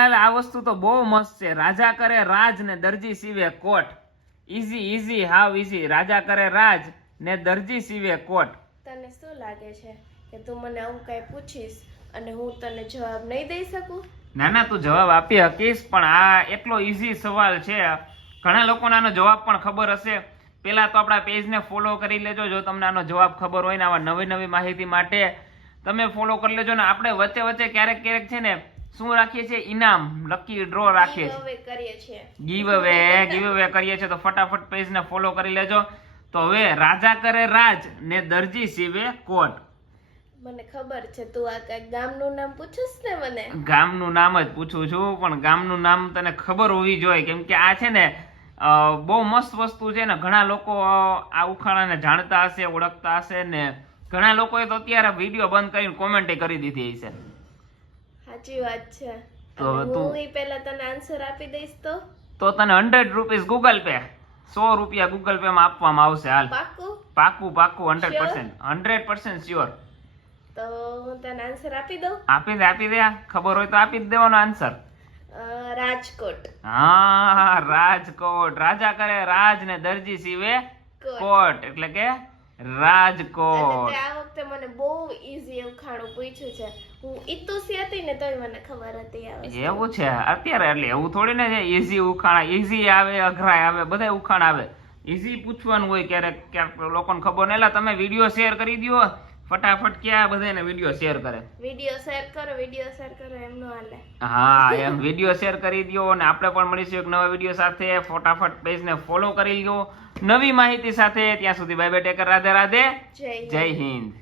આ વસ્તુ તો બહુ મસ્ત છે. રાજા કરે રાજ ને દરજી સીવે કોટ. ઈઝી ઈઝી, હાવ ઈઝી. રાજા કરે રાજ ને દરજી સીવે કોટ. તને શું લાગે છે કે તું મને આવું કઈ પૂછીશ અને હું તને જવાબ નહીં દઈ શકું? ના ના, તું જવાબ આપી શકીશ, પણ આ એટલો ઈઝી સવાલ છે. ઘણા લોકોને આનો જવાબ પણ ખબર હશે. પેલા તો આપણા પેજને ફોલો કરી લેજો જો તમને આનો જવાબ ખબર હોય ને. આવા નવી નવી માહિતી માટે તમે ફોલો કરી લેજો ને. આપણે વચ્ચે વચ્ચે ક્યારેક ક્યારેક છે ને શું રાખીએ છીએ? ઇનામ, લકી ડ્રો રાખીએ છીએ, ગીવ અવે કરીએ છીએ. તો ફટાફટ પેજને ફોલો કરી લેજો. તો હવે રાજા કરે રાજ ને દરજી સીવે કોટ. મને ખબર છે તું આ કઈ ગામનું નામ પૂછુસ ને મને. ગામનું નામ જ પૂછું છું, પણ ગામનું નામ તને ખબર હોવી જોઈએ, કેમ કે આ છે ને બહુ મસ્ત વસ્તુ છે ને. ઘણા લોકો આ ઉખાણાને જાણતા હશે, ઓળખતા હશે ને. ઘણા લોકોએ તો અત્યારે વિડીયો બંધ કરીને કોમેન્ટ કરી દીધી હશે. સાચી વાત છે. તો હું પહેલા તને આન્સર આપી દઈશ તો તને 100 રૂપીસ ગૂગલ પે, 100 રૂપિયા ગૂગલ પે માં આપવામાં આવશે. હાલ પાકું 100% શ્યોર. તો હું તને આન્સર આપી દઉં? આપી દે. ખબર હોય તો આપી જ દેવાનો આન્સર. રાજકોટ. હા, રાજકોટ. રાજા કરે રાજ ને દરજી સીવે કોટ, એટલે કે રાજકોટ. આ વખતે મને બહુ ઈઝી ઉખાણું પૂછ્યું છે. હું ઈતુસી હતી ને તોય મને ખબર હતી. એવું છે અત્યારે? એટલે એવું થોડી ને છે. ઈઝી ઉખાણા ઈઝી આવે, અઘરાય આવે, બધા ઉખાણ આવે. ઈઝી પૂછવાનું હોય ક્યારેક લોકોને ખબર નહીં. એટલે તમે વિડીયો શેર કરી દો ફટાફટ. ક્યાં બધાને વિડીયો શેર કરે? વિડીયો શેર કરો એમ નો હાલે. હા, એમ વિડીયો શેર કરી દો. અને આપણે પણ મળીશું એક નવા વિડીયો સાથે. ફટાફટ પેજને ફોલો કરી લો નવી માહિતી સાથે. ત્યાં સુધી bye bye, take care, Radhe Radhe, જય હિન્દ.